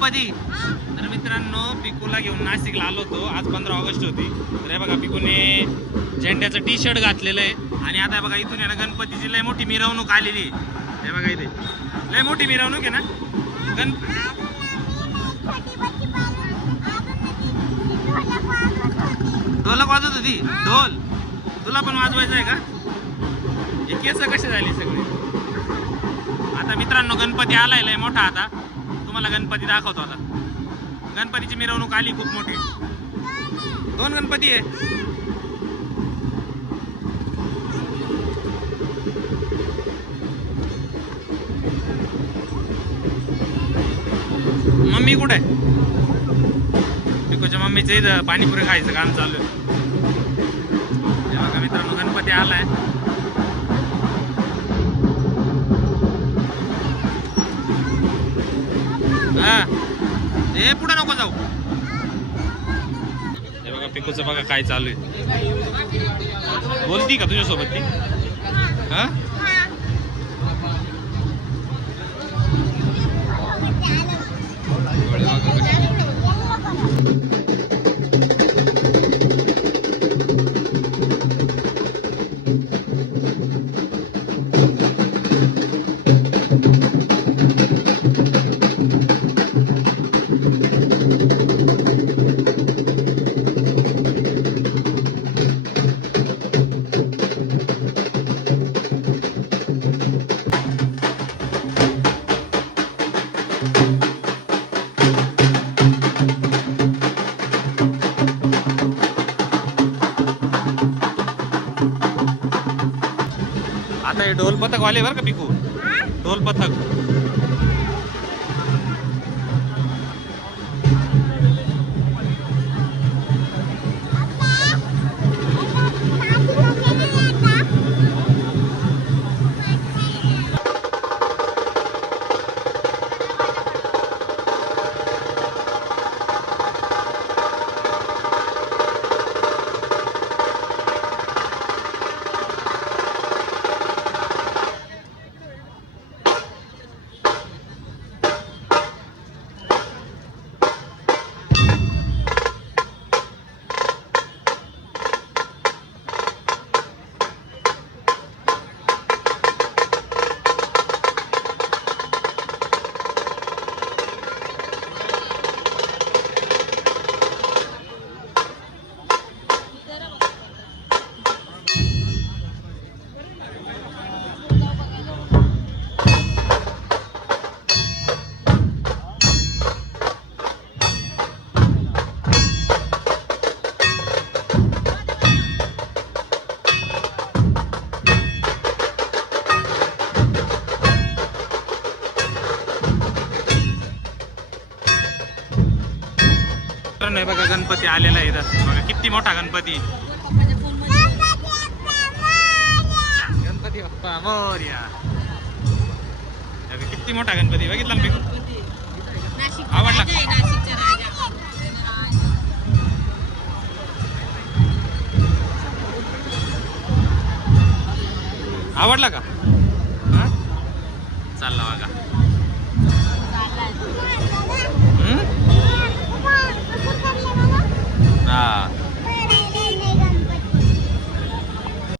गणपती. तर मित्रांनो पिकूला घेऊन नाशिकला आलो होतो. आज 15 ऑगस्ट होती. तर हे बघा पिकूने झेंड्याचं टी शर्ट घातलेलं आहे आणि आता बघा इथून आहे ना गणपतीची लय मोठी मिरवणूक आलेली आहे. हे बघा इथे लय मोठी मिरवणूक आहे ना. ढोलक वाजवत होती. ढोल तुला पण वाजवायचं आहे का? हे केस कसे झाले सगळे. आता मित्रांनो गणपती आलाय लय मोठा. आता तुम्हाला गणपती दाखवतो. आता गणपतीची मिरवणूक आली खूप मोठी. 2 गणपती आहे. मम्मी कुठे आहे? पिकोच्या मम्मीचं इथं पाणीपुरी खायचं काम चालू आहे. बघा मित्रांनो गणपती आलाय. हा हे पुढे नको जाऊ. हे बघा पिकूचं बघा काय चालू आहे. बोलती का तुझ्यासोबत ती? हा आता हे ढोल पथक वाले बरं का पिकू. ढोल पथक. नाही बघा गणपती आलेला आहे इथं. बघा किती मोठा गणपती. गणपती बाप्पा मोरया. किती मोठा गणपती बघितला ना पिकू. आवडला आवडला का? चालला बघा. हा